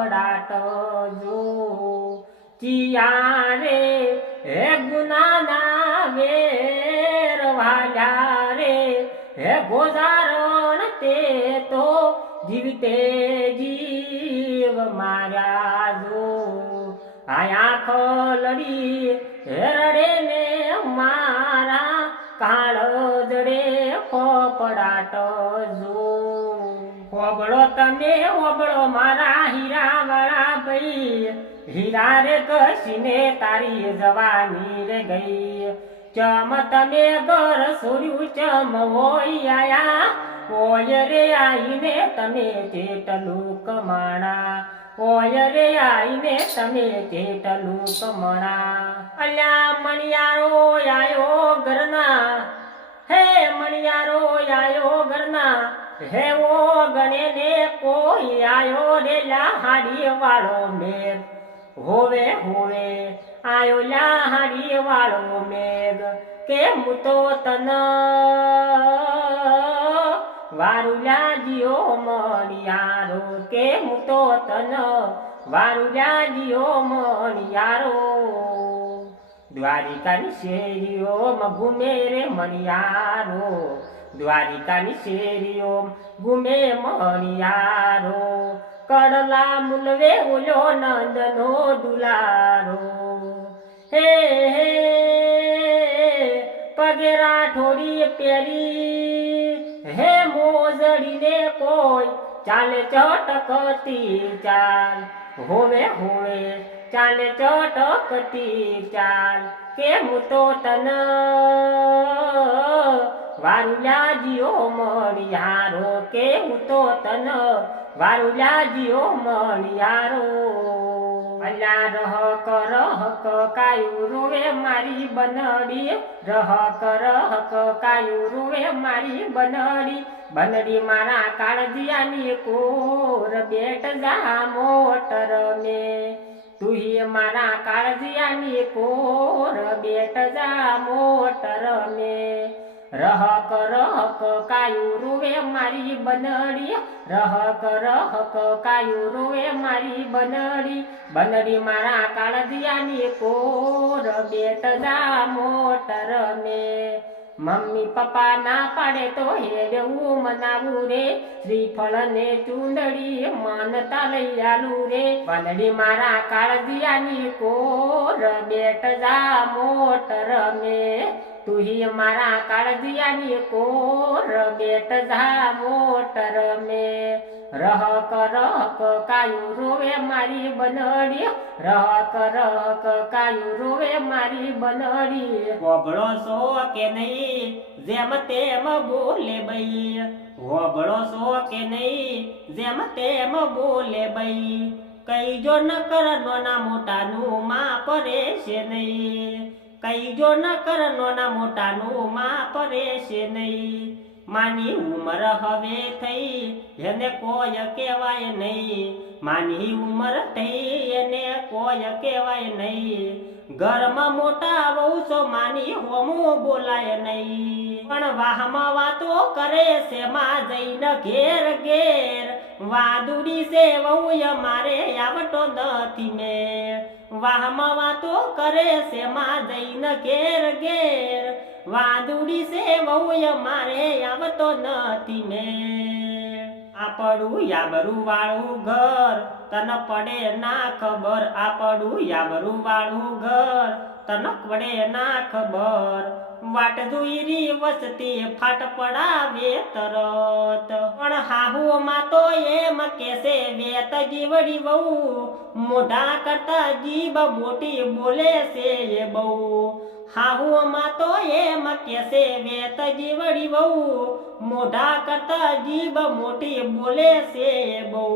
કપડાટ જો ચિયા રે હે ગુનાના વેર વાલ્યા રે હે ગોજારણ તે તો જીવતે જીવ માર્યા જો આંખ લડી રડે ને મારા કાળજડે કપડાટ જો હોબળો તમે હોબળો મારા હીરા વાળા ભાઈ હીરા રે ઘસીને તારી જવાની રે ગઈ ચમ તમે ઘર છોડ્યું ચમ હોય આયા ઓય રે આઈને તમે જેટલું કમાણા ઓય રે આઈને તમે જેટલું કમણા અલ્યા મણિયારો આયો ઘરના હે મણિયારો આયો ઘરના હે ઓ ગણે ને કોઈ આયો રે લાહાડી વાળો મેઘ હોવે હોવે આયો લાહાડી વાળો મેઘ કે હું તો તન વારુલા જીઓ મણિયારો કે હું તો તન વારુલા જીઓ મણિયારો દ્વારિકાની શેરીઓમાં ઘૂમે રે મણિયારો દ્વારિકાની શેરીઓમાં ઘૂમે મણિયારો કડલા મુલવે ઓલો નંદનો દુલારો હે હે પગે રાઠોડી પહેરી હે મોજડીને કોઈ ચાલે ચટકતી ચાલ હોવે હોવે ચાલે ચટકતી ચાલ કે હું તો તન વારુલા જીઓ મણિયારો કે હું તો તન વારુલા જીઓ મણિયારો અલ્યા રહક કાયું રોવે મારી બનડી રહક કાયું રોવે મારી બનડી બનડી મારા કાળજિયાની કોર બેટ જા મોટર મે તુહી મારા કાળજિયાની કોર બેટ જા મોટર મે રહક કાયું રોવે મારી બનડી રહક કાયું રોવે મારી બનડી બનડી મારા કાળજિયાની કોર બેટ જા મોટર મે મમ્મી પપ્પા ના પાડે તો હેડવું મનાવું રે શ્રીફળ ને ચૂંદડી માનતા લઈ આલું રે બનડી મારા કાળજિયાની કોર બેટ જા મોટર મે તુહી મારા કાળજિયાની કોર બેટ જા મોટર મે રહક કાયું રોવે મારી બનડી રહક કાયું રોવે મારી બનડી હોબળો છો કે નહીં જેમ તેમ બોલે બઈ હોબળો છો કે નહીં જેમ તેમ બોલે બઈ કઈ જો ન કર નાના મોટાનું માપ રહેશે નહીં કઈ જો ન કર નાના મોટાનું માપ રહેશે નહીં માની ઉંમર હવે થઈ એને કોઈ કહેવાય નહીં માની ઉંમર થઈ એને કોઈ કહેવાય નહીં ઘરમાં મોટા વહુ છો માની હોમું બોલાય નહીં પણ વાહમાં વાતો કરે છે માં જઈને ઘેર ઘેર વાદુડી છે વહુ મારે આવતો નથી મેં વાહમાં વાતો કરે છે માં જઈને ઘેર ઘેર વાદુડી છે વહુ મારે આવતો નથી મેં આપડું યાબરું વાળું ઘર તને પડે ના ખબર આપડું યાબરું વાળું ઘર તને પડે ના ખબર વાટ જોઈ વસતી ફાટ પડાવે તરત પણ હાહુમાં તો એમ કેસે વેત જીવડી વહુ મોઢા કરતા જીભ મોટી બોલે છે એ બહુ હાહુમાં તો એમ કેસે વેત જીવડી વહુ મોઢા કરતા જીભ મોટી બોલે છે એ બહુ